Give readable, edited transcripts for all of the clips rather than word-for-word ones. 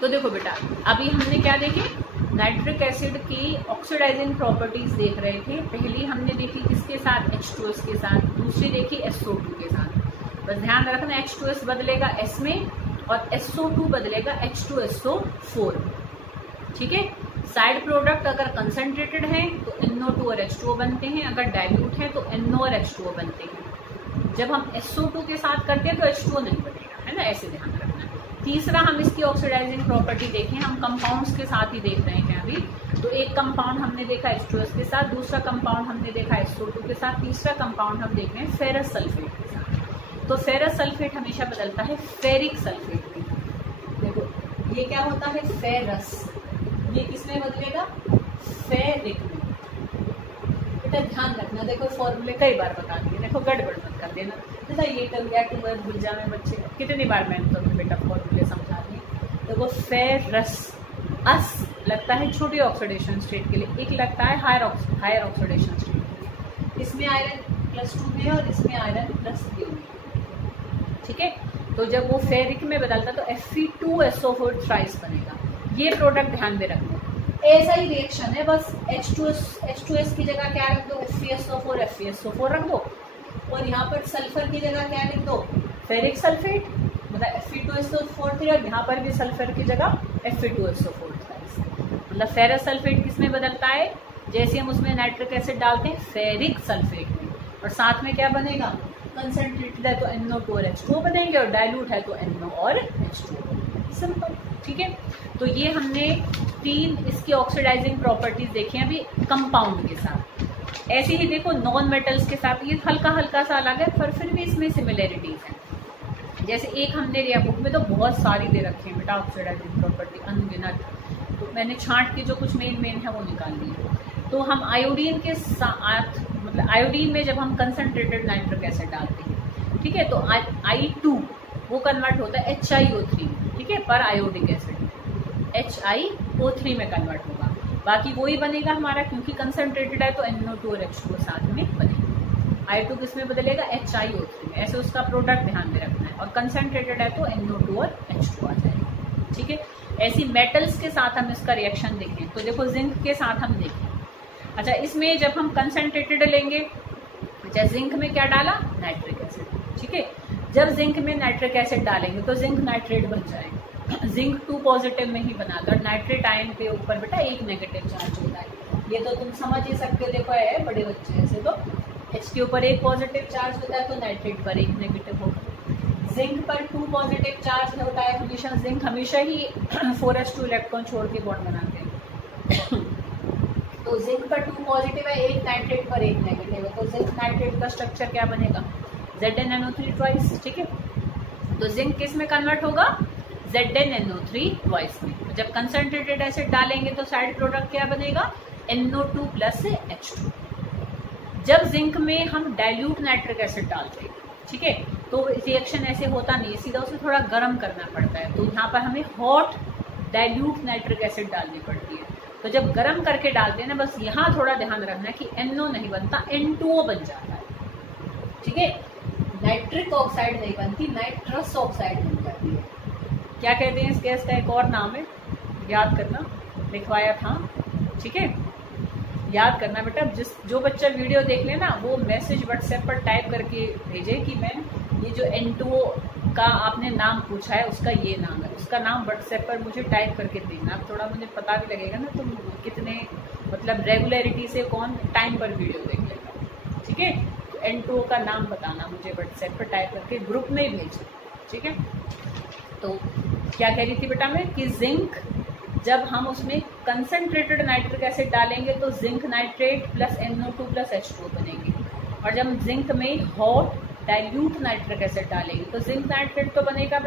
तो देखो बेटा, अभी हमने क्या देखे, नाइट्रिक एसिड की ऑक्सीडाइजिंग प्रॉपर्टीज देख रहे थे। पहली हमने देखी किसके साथ, H2S के साथ, दूसरी देखी SO2 के साथ। बस ध्यान रखना H2S बदलेगा S में और SO2 बदलेगा H2SO4। ठीक है। साइड प्रोडक्ट अगर कंसंट्रेटेड है तो NO2 और H2O बनते हैं, अगर डाइल्यूट है तो NO और H2O बनते हैं। जब हम SO2 के साथ करते हैं तो H2O नहीं बनेगा, है ना, ऐसे ध्यान रखना। तीसरा हम इसकी ऑक्सीडाइजिंग प्रॉपर्टी देखें, हम कंपाउंड्स के साथ ही देख रहे हैं अभी। तो एक कंपाउंड हमने देखा H2S के साथ, दूसरा कंपाउंड हमने देखा SO2 के साथ, तीसरा कंपाउंड हम देख रहे हैं फेरस सल्फेट के साथ। तो फेरस सल्फेट हमेशा बदलता है फेरिक सल्फेट में। देखो ये क्या होता है, फेरस, ये किसमें बदलेगा, फेरिक में। बेटा ध्यान रखना, देखो फॉर्मूले कई बार बता दिए, देखो गड़बड़ मत कर देना। जैसा ये टर्म या टू वर्ड भूल जाए बच्चे, कितनी बार मैंने तो बेटा फॉर्मूले समझा दिए। देखो फेरस, अस लगता है छोटी ऑक्सीडेशन स्टेट के लिए, एक लगता है हायर ऑक्सीडेशन स्टेट के लिए। इसमें आयरन +2 में और इसमें आयरन +3 में। ठीक है। तो जब वो फेरिक में बदलता तो Fe2SO4 थ्राइस बनेगा। ये प्रोडक्ट ध्यान में रखो, ऐसा ही रिएक्शन है, बस H2S की जगह क्या रख दो, FeSO4 रख दो, और यहाँ पर सल्फर की जगह क्या लिख दो, फेरिक सल्फेट, मतलब Fe2SO4, और यहाँ पर भी सल्फर की जगह Fe2SO4। मतलब फेरस सल्फेट किसमें बदलता है, जैसे हम उसमें नाइट्रिक एसिड डालते हैं फेरिक सल्फेट में, और साथ में क्या बनेगा, कंसंट्रेटेड है तो NO2 और H2O बनेंगे, और डाइल्यूट है तो NO और H2O। सिंपल। ठीक है। तो ये हमने 3 इसकी ऑक्सीडाइजिंग प्रॉपर्टीज देखी हैं अभी कंपाउंड के साथ। ऐसे ही देखो नॉन मेटल्स के साथ, ये हल्का हल्का सा अलग है पर फिर भी इसमें सिमिलरिटीज हैं। जैसे एक हमने लिया, बुक में तो बहुत सारी दे रखी है बेटा ऑक्सीडाइजिंग प्रॉपर्टी, अनगिनत। तो मैंने छांट के जो कुछ मेन है वो निकाल ली। तो हम आयोडीन के साथ, मतलब आयोडीन में जब हम कंसंट्रेटेड नाइट्रिक एसिड डालते हैं, ठीक है, तो I2 वो कन्वर्ट होता है HiO3, ठीक है, पर आयोडिक एसिड HiO3 में कन्वर्ट होगा। बाकी वही बनेगा हमारा, क्योंकि कंसंट्रेटेड है तो NO2 और H2O साथ में बनेगा। I2 किस में बदलेगा, HiO3 में। ऐसे उसका प्रोडक्ट ध्यान में रखना है, और कंसंट्रेटेड है तो NO2 और H2O आ जाएगा। ठीक है। ऐसी मेटल्स के साथ हम इसका रिएक्शन देखें तो देखो जिंक के साथ हम देखें। अच्छा, इसमें जब हम कंसंट्रेटेड लेंगे, अच्छा जिंक में क्या डाला, नाइट्रिक एसिड। ठीक है। जब जिंक में नाइट्रिक एसिड डालेंगे तो जिंक नाइट्रेट बन जाएगा। जिंक 2 पॉजिटिव में ही बनाता है, नाइट्रेट आयन के ऊपर बेटा 1 नेगेटिव चार्ज होता है। ये तो तुम समझ ही सकते हो, देखो है बड़े बच्चे ऐसे, तो H के ऊपर 1 पॉजिटिव चार्ज होता है तो नाइट्रेट पर 1 नेगेटिव होगा। जिंक पर 2 पॉजिटिव चार्ज होता है हमेशा, जिंक हमेशा ही 4s2 इलेक्ट्रॉन छोड़ के बॉन्ड बनाते हैं। तो जिंक पर 2 पॉजिटिव है, 1 नाइट्रेट पर 1 नेगेटिव है, तो जिंक नाइट्रेट का स्ट्रक्चर क्या बनेगा, ZnNO3 ट्वाइस। ठीक है। तो जिंक किस में कन्वर्ट होगा, ZnNO3 ट्वाइस में। जब कंसंट्रेटेड एसिड डालेंगे तो साइड प्रोडक्ट क्या बनेगा, NO2 + H2। जब जिंक में हम डाइल्यूट नाइट्रिक एसिड डालते हैं, ठीक है, तो रिएक्शन ऐसे होता नहीं, सीधा उसे थोड़ा गर्म करना पड़ता है। तो यहाँ पर हमें हॉट डाइल्यूट नाइट्रिक एसिड डालनी पड़ती है। तो जब गर्म करके डालते हैं ना, बस यहाँ थोड़ा ध्यान रखना कि NO नहीं बनता, N2O बन जाता है। ठीक है। नाइट्रिक ऑक्साइड नहीं बनती, नाइट्रस ऑक्साइड बन जाती है। क्या कहते हैं इस गैस का, एक और नाम है, याद करना, लिखवाया था। ठीक है, याद करना बेटा। जो बच्चा वीडियो देख ले ना, वो मैसेज व्हाट्सएप पर टाइप करके भेजे कि मैम ये जो N2O का आपने नाम पूछा है उसका ये नाम है, उसका नाम व्हाट्सएप पर मुझे टाइप करके देना। थोड़ा मुझे पता भी लगेगा ना तुम कितने मतलब रेगुलरिटी से कौन टाइम पर वीडियो देख लेगा। ठीक है। N2O का नाम बताना मुझे व्हाट्सएप पर टाइप करके ग्रुप में ही भेजना। ठीक है। तो क्या कह रही थी बेटा मैं, कि जिंक जब हम उसमें कंसंट्रेटेड नाइट्रिक एसिड डालेंगे तो जिंक नाइट्रेट + NO2 + H2O बनेगी, और जब जिंक में हॉट डाइल्यूट नाइट्रिक एसिड डालेंगे तो जिंक नाइट्रेट तो बनेगा,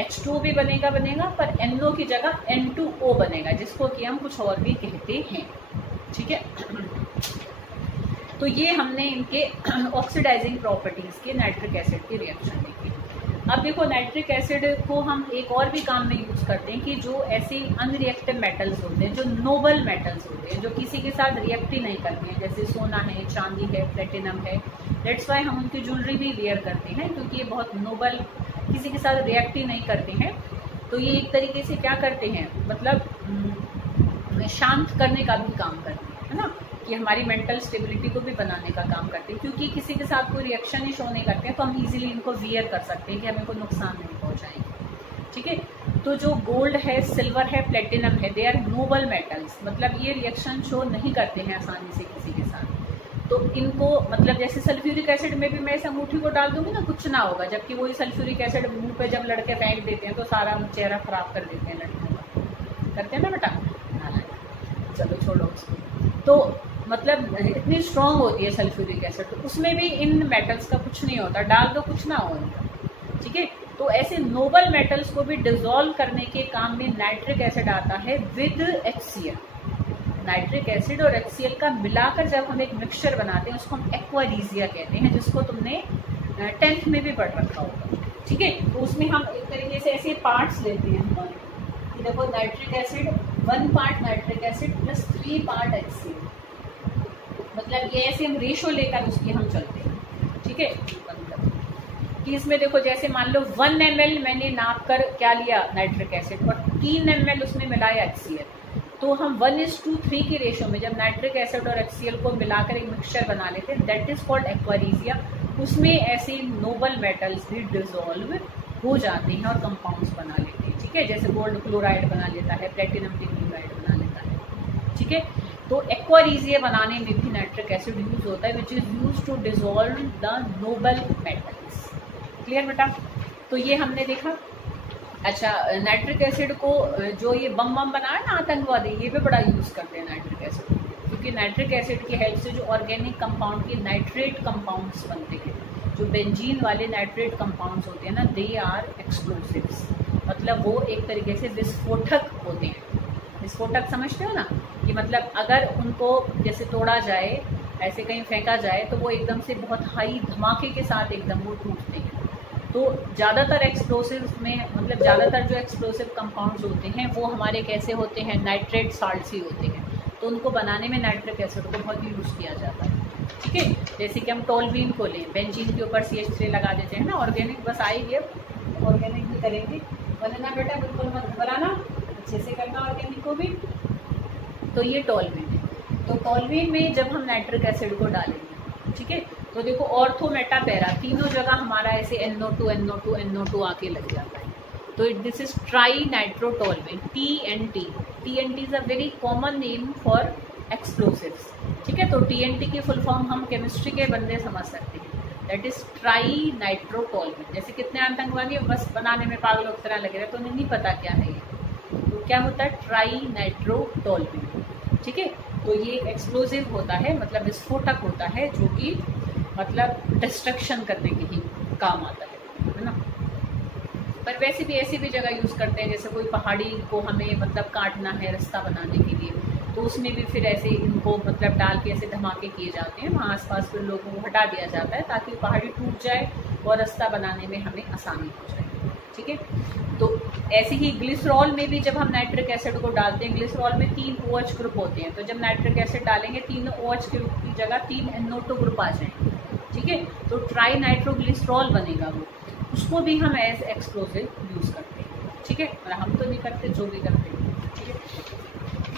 H2O भी बनेगा, पर NO की जगह N2O बनेगा, जिसको कि हम कुछ और भी कहते हैं। ठीक है। तो ये हमने इनके ऑक्सीडाइजिंग प्रॉपर्टीज के नाइट्रिक एसिड की रिएक्शन देखी। अब देखो नाइट्रिक एसिड को हम एक और भी काम में यूज करते हैं, कि जो ऐसे अनरिएक्टिव मेटल्स होते हैं, जो नोबल मेटल्स होते हैं, जो किसी के साथ रिएक्ट ही नहीं करते हैं, जैसे सोना है, चांदी है, प्लेटिनम है। दैट्स वाई हम उनकी ज्वेलरी भी वेयर करते हैं, क्योंकि ये बहुत नोबल, किसी के साथ रिएक्ट ही नहीं करते हैं। तो ये एक तरीके से क्या करते हैं, मतलब शांत करने का भी काम करते हैं, है ना, कि हमारी मेंटल स्टेबिलिटी को भी बनाने का काम करते हैं, क्योंकि किसी के साथ कोई रिएक्शन ही शो नहीं करते हैं तो हम इजीली इनको वियर कर सकते हैं कि हमें कोई नुकसान नहीं पहुंचाएंगे। ठीक है, तो जो गोल्ड है, सिल्वर है, प्लेटिनम है, दे आर नोबल मेटल्स, मतलब ये रिएक्शन शो नहीं करते हैं आसानी से किसी के साथ। तो इनको मतलब जैसे सल्फ्यूरिक एसिड में भी मैं इस अंगूठी को डाल दूंगी ना, कुछ ना होगा, जबकि वही सल्फ्यूरिक एसिड मुंह पे जब लड़के फेंक देते हैं तो सारा चेहरा खराब कर देते हैं लड़कियों का, करते हैं ना बेटा। चलो छोड़ो उसको। तो मतलब इतनी स्ट्रांग होती है सल्फ्यूरिक एसिड, तो उसमें भी इन मेटल्स का कुछ नहीं होता, डाल दो कुछ ना हो इनका। ठीक है, तो ऐसे नोबल मेटल्स को भी डिसॉल्व करने के काम में नाइट्रिक एसिड आता है विद HCl। नाइट्रिक एसिड और HCl का मिलाकर जब हम एक मिक्सचर बनाते हैं उसको हम एक्वारीजिया कहते हैं, जिसको तुमने 10th में भी पढ़ रखा होगा। ठीक है, तो उसमें हम एक तरीके से ऐसे पार्ट्स लेते हैं हमारे, देखो nitric acid 1 part nitric acid plus 3 part HCl, मतलब ये ऐसे हम रेशो लेकर उसकी हम चलते हैं। ठीक है, मतलब कि इसमें देखो जैसे मान लो 1 ml मैंने नाप कर क्या लिया नाइट्रिक एसिड और 3 ml उसमें मिलाया HCl, तो हम 1:3 की रेशो में जब नाइट्रिक एसिड और HCl को मिलाकर एक मिक्सचर बना लेते हैं, दैट इज कॉल्ड एक्वारीजिया। उसमें ऐसे नोबल मेटल्स भी डिसॉल्व हो जाते हैं और कंपाउंड्स बना लेते हैं। ठीक है, जैसे गोल्ड क्लोराइड बना लेता है, प्लेटिनम टिक्लोराइड बना लेता है। ठीक है, तो एक्वारीजिया बनाने में भी नाइट्रिक एसिड यूज होता है, which is use to dissolve the noble metals. Clear बेटा, तो ये हमने देखा। अच्छा, नाइट्रिक एसिड को जो ये बम बनाया ना आतंकवादी, ये भी बड़ा यूज करते हैं नाइट्रिक एसिड, क्योंकि नाइट्रिक एसिड की हेल्प से जो ऑर्गेनिक कंपाउंड के नाइट्रेट कंपाउंड्स बनते हैं, जो बेंजीन वाले नाइट्रेट कंपाउंड्स होते हैं ना, दे आर एक्सप्लोसिव्स, मतलब वो एक तरीके से विस्फोटक होते हैं। विस्फोटक समझते हो ना, कि मतलब अगर उनको जैसे तोड़ा जाए, ऐसे कहीं फेंका जाए, तो वो एकदम से बहुत हाई धमाके के साथ एकदम वो टूटते हैं। तो ज़्यादातर एक्सप्लोसिव्स में मतलब ज़्यादातर जो एक्सप्लोसिव कंपाउंड्स होते हैं वो हमारे कैसे होते हैं, नाइट्रेट साल्ट्स ही होते हैं, तो उनको बनाने में नाइट्रिक एसिड को बहुत यूज़ किया जाता है। ठीक है, जैसे कि हम टोल्यूइन को लें, बेंजीन के ऊपर CH3 लगा देते हैं ना, ऑर्गेनिक बस आएगी, अब ऑर्गेनिक भी करेंगे, वरना बेटा बिल्कुल मत घबराना, अच्छे से करना ऑर्गेनिक को भी। तो ये टोल्यूइन है, तो टोल्यूइन में जब हम नाइट्रिक एसिड को डालेंगे, ठीक है, तो देखो ऑर्थो मेटा पैरा तीनों जगह हमारा ऐसे NO2 NO2 NO2 आके लग जाता है, तो this is trinitrotoluene, TNT। TNT is a very common name for explosives. ठीक है, तो TNT की फुल फॉर्म हम केमिस्ट्री के बंदे समझ सकते हैं, दैट इज ट्राई नाइट्रोटोल्यूइन। जैसे कितने आतंकवादी बस बनाने में पागलों की तरह लगे रहे, तो उन्हें नहीं पता क्या है ये, तो क्या होता है ट्राई नाइट्रोटोल्यूइन। ठीक है, तो ये एक एक्सप्लोसिव होता है, मतलब विस्फोटक होता है, जो कि मतलब डिस्ट्रक्शन करने के ही काम आता है ना। पर वैसे भी ऐसी भी जगह यूज़ करते हैं, जैसे कोई पहाड़ी को हमें मतलब काटना है रास्ता बनाने के लिए, तो उसमें भी फिर ऐसे इनको मतलब डाल के ऐसे धमाके किए जाते हैं, वहाँ आसपास फिर लोगों को हटा दिया जाता है ताकि पहाड़ी टूट जाए और रास्ता बनाने में हमें आसानी हो जाए। ठीक है, तो ऐसे ही ग्लिसरॉल में भी जब हम नाइट्रिक एसिड को डालते हैं, ग्लिसरॉल में 3 OH ग्रुप होते हैं, तो जब नाइट्रिक एसिड डालेंगे 3 OH ग्रुप की जगह 3 NO2 ग्रुप आ जाएंगे। ठीक है, तो ट्राई नाइट्रोग्लिसरॉल बनेगा वो, उसको भी हम एज एक्सप्लोसिव यूज़ करते हैं। ठीक है, और हम तो नहीं करते, जो भी करते हैं। ठीक है,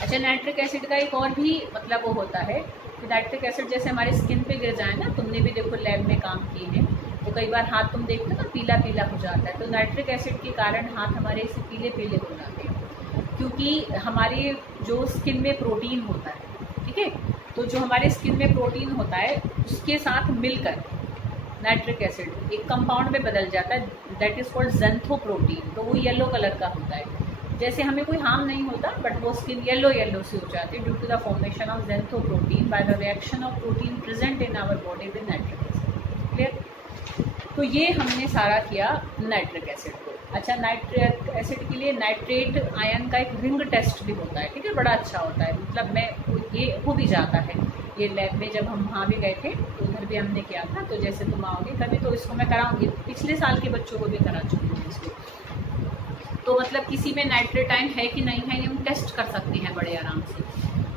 अच्छा, नाइट्रिक एसिड का एक और भी मतलब वो होता है कि नाइट्रिक एसिड जैसे हमारे स्किन पे गिर जाए ना, तुमने भी देखो लैब में काम किए हैं, तो कई बार हाथ तुम देखते हो ना पीला पीला हो जाता है, तो नाइट्रिक एसिड के कारण हाथ हमारे ऐसे पीले पीले हो जाते हैं, क्योंकि हमारे जो स्किन में प्रोटीन होता है, ठीक है, तो जो हमारे स्किन में प्रोटीन होता है उसके साथ मिलकर नाइट्रिक एसिड एक कंपाउंड में बदल जाता है, दैट इज कॉल्ड ज़ेंथोप्रोटीन। तो वो येलो कलर का होता है, जैसे हमें कोई हार्म नहीं होता, बट वो स्किन येलो येलो सी हो जाती है due to the formation of xanthoprotein by the reaction of protein present in our body with nitric acid. Clear, तो ये हमने सारा किया नाइट्रिक एसिड को। अच्छा, नाइट्रिक एसिड के लिए नाइट्रेट आयन का एक रिंग टेस्ट भी होता है, ठीक है, बड़ा अच्छा होता है, मतलब मैं ये हो भी जाता है, ये लैब में जब हम वहाँ भी गए थे तो उधर भी हमने किया था, तो जैसे तुम आओगे कभी तो इसको मैं कराऊंगी, पिछले साल के बच्चों को भी करा चुकी हूँ इसको, तो मतलब किसी में नाइट्रेट आयन है कि नहीं है ये हम टेस्ट कर सकते हैं बड़े आराम से।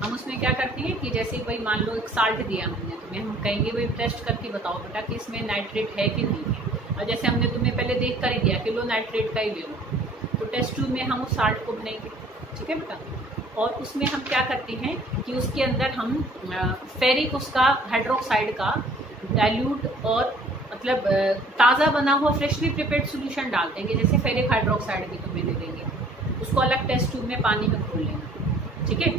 हम उसमें क्या करते हैं कि जैसे भाई मान लो एक साल्ट दिया हमने तुम्हें, हम कहेंगे भाई टेस्ट करके बताओ बेटा कि इसमें नाइट्रेट है कि नहीं है, और जैसे हमने तुम्हें पहले देख कर ही दिया किलो नाइट्रेट का ही ले लो, तो टेस्ट ट्यूब में हम उस साल्ट को भरेंगे, ठीक है बेटा। और उसमें हम क्या करते हैं कि उसके अंदर हम फेरिक उसका हाइड्रोक्साइड का डाइल्यूट और मतलब ताज़ा बना हुआ फ्रेशली प्रिपेयर्ड सोल्यूशन डाल देंगे, जैसे फेरिक हाइड्रोक्साइड भी तुम्हें दे देंगे, उसको अलग टेस्ट ट्यूब में पानी में घोल लेना, ठीक है।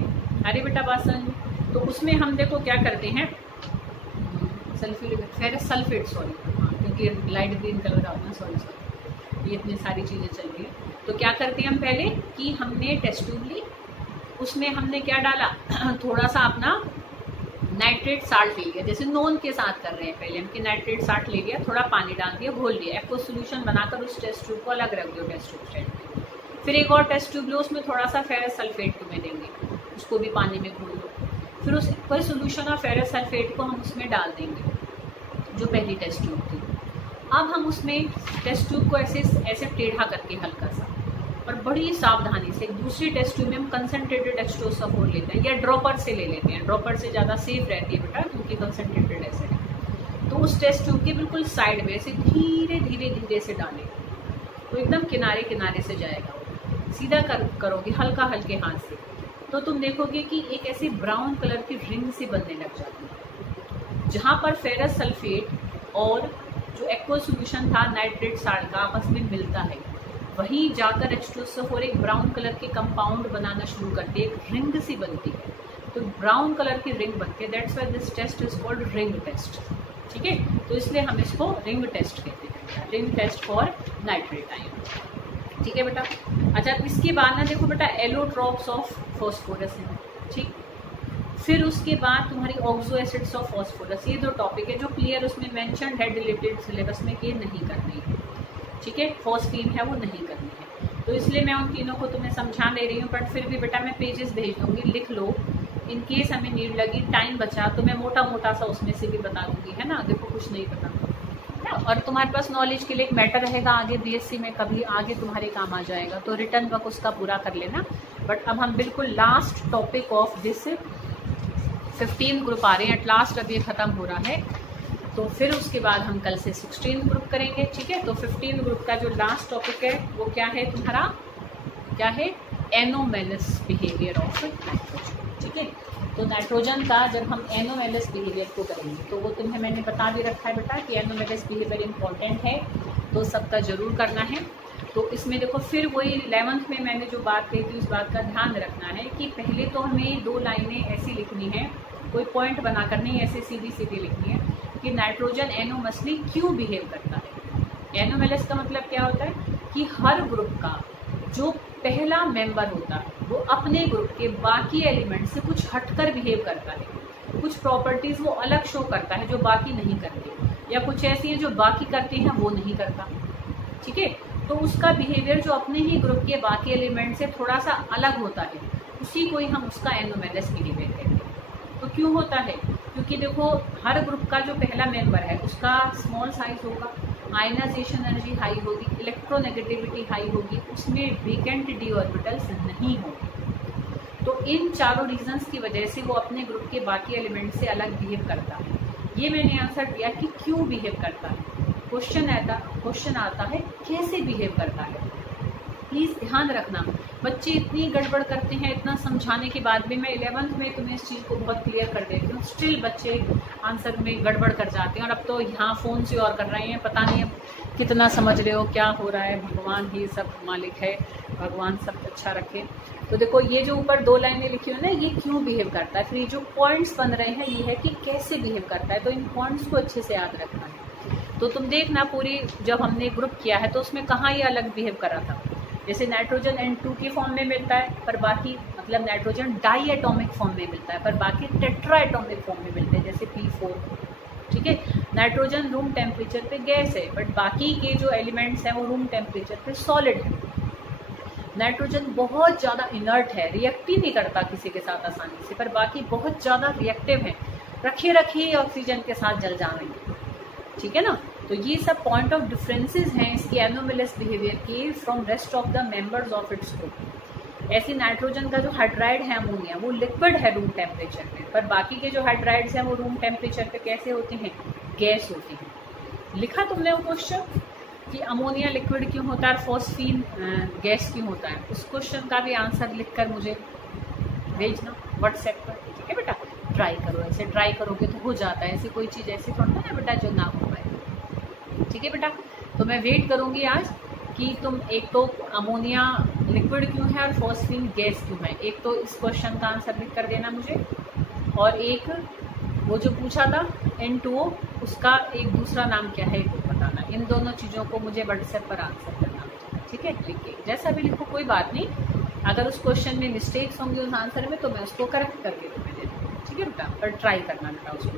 अरे बेटा बात समझ में। तो उसमें हम देखो क्या करते हैं, फेरस सल्फेट, सॉरी क्योंकि लाइट ग्रीन कलर का होता है, सॉरी ये इतनी सारी चीज़ें चल रही है। तो क्या करते हैं हम पहले कि हमने टेस्ट ट्यूब ली, उसमें हमने क्या डाला, थोड़ा सा अपना नाइट्रेट साल्ट ले लिया, जैसे नॉन के साथ कर रहे हैं पहले हम कि नाइट्रेट साल्ट ले लिया, थोड़ा पानी डाल दिया, घोल लिया, एक्व सोल्यूशन बनाकर उस टेस्ट ट्यूब को अलग रख दो टेस्ट ट्यूब स्टैंड में। फिर एक और टेस्ट ट्यूब लो, उसमें थोड़ा सा फेरस सल्फेट तुम्हें देंगे, उसको भी पानी में घोल लो। फिर उस aqueous solution of ferrous sulphate को हम उसमें डाल देंगे, जो पहली टेस्ट ट्यूब थी। अब हम उसमें टेस्ट ट्यूब को ऐसे ऐसे टेढ़ा करके हल्का सा और बड़ी सावधानी से एक दूसरी टेस्ट ट्यूब में हम कंसनट्रेटेड H2SO4 लेते हैं या ड्रॉपर से ले लेते हैं, ड्रॉपर से ज़्यादा सेफ रहती है बेटा क्योंकि कंसनट्रेटेड एसिड है। तो उस टेस्ट ट्यूब के बिल्कुल साइड में ऐसे धीरे धीरे धीरे से डालें, तो एकदम किनारे किनारे से जाएगा, सीधा करोगे हल्का हल्के हाथ से, तो तुम देखोगे कि एक ऐसी ब्राउन कलर की रिंग सी बनने लग जाती है, जहाँ पर फेरस सल्फेट और जो एक्वा सोल्यूशन था नाइट्रेट साल्ट का आपस में मिलता है, वहीं जाकर H2SO4 एक ब्राउन कलर के कंपाउंड बनाना शुरू करती है, एक रिंग सी बनती है। तो ब्राउन कलर की रिंग बनती है, that's why this test is called ring test, ठीक है। तो इसलिए हम इसको रिंग टेस्ट कहते हैं, ring test for nitrate ion, ठीक है बेटा। अच्छा, इसके बाद ना देखो बेटा एलोट्रॉप्स ऑफ फॉस्फोरस है, ठीक। फिर उसके बाद तुम्हारी ऑक्सो एसिड्स ऑफ फॉस्फोरस, ये दो टॉपिक है जो क्लियर उसमें मेंशन है रिलेटेड सिलेबस में कि नहीं करनी है, ठीक है। फॉस्फीन है वो नहीं करनी है, तो इसलिए मैं उन तीनों को तुम्हें समझा दे रही हूँ, बट फिर भी बेटा मैं पेजेस भेज दूंगी, लिख लो, इन केस हमें नीड लगी, टाइम बचा तो मैं मोटा मोटा सा उसमें से भी बता दूंगी, है ना। देखो कुछ नहीं पता है, और तुम्हारे पास नॉलेज के लिए एक मैटर रहेगा आगे बीएससी में, कभी आगे तुम्हारे काम आ जाएगा, तो रिटर्न वर्क उसका पूरा कर लेना। बट अब हम बिल्कुल last topic of this 15 group आ रहे हैं, एट लास्ट अब ये खत्म हो रहा है, तो फिर उसके बाद हम कल से 16 ग्रुप करेंगे, ठीक है। तो 15 ग्रुप का जो लास्ट टॉपिक है वो क्या है तुम्हारा, क्या है, एनोमेलस बिहेवियर ऑफ नाइट्रोजन, ठीक है। तो नाइट्रोजन का जब हम एनोमेलस बिहेवियर को करेंगे तो वो तुम्हें मैंने बता भी रखा है बेटा कि एनोमेलस बिहेवियर इंपॉर्टेंट है, तो सबका जरूर करना है। तो इसमें देखो फिर वही 11th में मैंने जो बात कही थी उस बात का ध्यान रखना है कि पहले तो हमें 2 लाइनें ऐसी लिखनी है, कोई पॉइंट बनाकर नहीं, ऐसे सीधी सीधी लिखनी है कि नाइट्रोजन एनोमसली क्यों बिहेव करता है। एनोमेलस का मतलब क्या होता है कि हर ग्रुप का जो पहला मेंबर होता है वो अपने ग्रुप के बाकी एलिमेंट से कुछ हटकर बिहेव करता है, कुछ प्रॉपर्टीज वो अलग शो करता है जो बाकी नहीं करते, या कुछ ऐसी हैं जो बाकी करते हैं वो नहीं करता, ठीक है। तो उसका बिहेवियर जो अपने ही ग्रुप के बाकी एलिमेंट से थोड़ा सा अलग होता है, उसी को ही हम उसका एनोमेलस बिहेवियर कहते हैं। तो क्यों होता है, क्योंकि देखो हर ग्रुप का जो पहला मेंबर है उसका स्मॉल साइज होगा, आयनाइजेशन एनर्जी हाई होगी, इलेक्ट्रोनेगेटिविटी हाई होगी, उसमें वेकेंट डी ऑर्बिटल्स नहीं होंगे। तो इन चारों रीजंस की वजह से वो अपने ग्रुप के बाकी एलिमेंट से अलग बिहेव करता है। ये मैंने आंसर दिया कि क्यों बिहेव करता है। क्वेश्चन आता है कैसे बिहेव करता है। प्लीज़ ध्यान रखना, बच्चे इतनी गड़बड़ करते हैं, इतना समझाने के बाद भी मैं 11th में तुम्हें इस चीज़ को बहुत क्लियर कर देती हूँ, स्टिल बच्चे आंसर में गड़बड़ कर जाते हैं। और अब तो यहाँ फ़ोन से और कर रहे हैं, पता नहीं अब कितना समझ रहे हो क्या हो रहा है, भगवान ही सब मालिक है, भगवान सब अच्छा रखे। तो देखो ये जो ऊपर 2 लाइनें लिखी हो ना, ये क्यों बिहेव करता है, फिर ये जो पॉइंट्स बन रहे हैं ये है कि कैसे बिहेव करता है। तो इन पॉइंट्स को अच्छे से याद रखना है। तो तुम देखना पूरी जब हमने ग्रुप किया है तो उसमें कहाँ ये अलग बिहेव करा था, जैसे नाइट्रोजन N2 के फॉर्म में मिलता है पर बाकी मतलब नाइट्रोजन डाई एटॉमिक फॉर्म में मिलता है पर बाकी टेट्रा एटॉमिक फॉर्म में मिलते हैं, जैसे P4, ठीक है। नाइट्रोजन रूम टेम्परेचर पे गैस है बट बाकी के जो एलिमेंट्स हैं वो रूम टेम्परेचर पे सॉलिड है। नाइट्रोजन बहुत ज़्यादा इनर्ट है, रिएक्ट ही नहीं करता किसी के साथ आसानी से, पर बाकी बहुत ज़्यादा रिएक्टिव है, रखे ऑक्सीजन के साथ जल जाएंगे, ठीक है ना। तो ये सब पॉइंट ऑफ डिफरेंसेस हैं इसके एनोमेलस बिहेवियर के from rest of the members of its group. ऐसे नाइट्रोजन का जो हाइड्राइड है अमोनिया वो लिक्विड है रूम टेम्परेचर पे, पर बाकी के जो हाइड्राइड्स हैं वो रूम टेम्परेचर पे कैसे होते हैं, गैस होती हैं। लिखा तुमने वो क्वेश्चन कि अमोनिया लिक्विड क्यों होता है और फॉस्फीन गैस क्यों होता है, उस क्वेश्चन का भी आंसर लिखकर मुझे भेजना व्हाट्सएप पर। ठीक है बेटा, ट्राई करो, ऐसे ट्राई करोगे तो हो जाता है, ऐसी कोई चीज़ ऐसी थोड़ा ना बेटा जो ना हो पाए। ठीक है बेटा, तो मैं वेट करूँगी आज कि तुम एक तो अमोनिया लिक्विड क्यों है और फॉस्फीन गैस क्यों है, एक तो इस क्वेश्चन का आंसर लिख कर देना मुझे, और एक वो जो पूछा था N2O उसका एक दूसरा नाम क्या है वो बताना। इन दोनों चीज़ों को मुझे व्हाट्सएप पर आंसर करना। ठीक है, लिख के जैसा भी लिखो कोई बात नहीं, अगर उस क्वेश्चन में मिस्टेक्स होंगी उस आंसर में तो मैं उसको करेक्ट करके तुम्हें दे दूँगी। ठीक है बेटा, पर ट्राई करना बेटा उसको।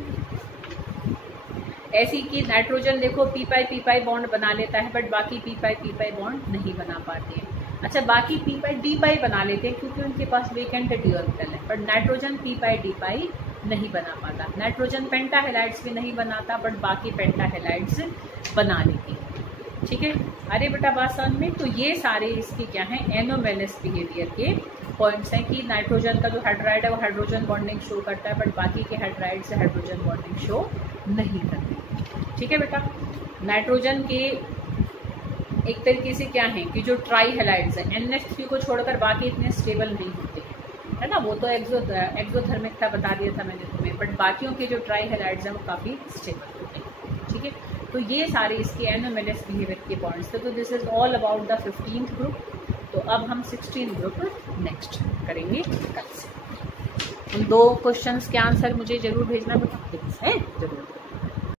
ऐसी कि नाइट्रोजन देखो पी पाई बॉन्ड बना लेता है, बट बाकी पी पाई बॉन्ड नहीं बना पाते हैं। अच्छा, बाकी पी पाई डी पाई बना लेते हैं क्योंकि उनके पास वेकेंट डी ऑर्बिटल है, but nitrogen p pi d pi नहीं बना पाता। नाइट्रोजन पेंटा हेलाइड्स भी नहीं बनाता, बट बाकी पेंटा हेलाइड्स बना लेती है। ठीक है, अरे बेटा बात समझ में। तो ये सारे इसके क्या हैं, एनोमेलस बिहेवियर के पॉइंट्स हैं कि नाइट्रोजन का जो हाइड्राइड है वो हाइड्रोजन बॉन्डिंग शो करता है, बट बाकी के हाइड्राइड से हाइड्रोजन बॉन्डिंग शो नहीं करते। ठीक है बेटा, नाइट्रोजन के एक तरीके से क्या है कि जो ट्राई हेलाइड्स हैं NH3 को छोड़कर बाकी इतने स्टेबल नहीं होते है ना, वो तो एक्सोथर्मिक था, बता दिया था मैंने तुम्हें, बट बाकियों के जो ट्राई हेलाइड्स हैं वो काफ़ी स्टेबल होते हैं। ठीक है, तो ये सारे इसके एनोमेलस बिहेवियर के पॉइंट्स थे। तो this is all about the 15th group. तो अब हम 16th ग्रुप नेक्स्ट करेंगे कल से। उन 2 क्वेश्चंस के आंसर मुझे जरूर भेजना बेटा, है जरूर।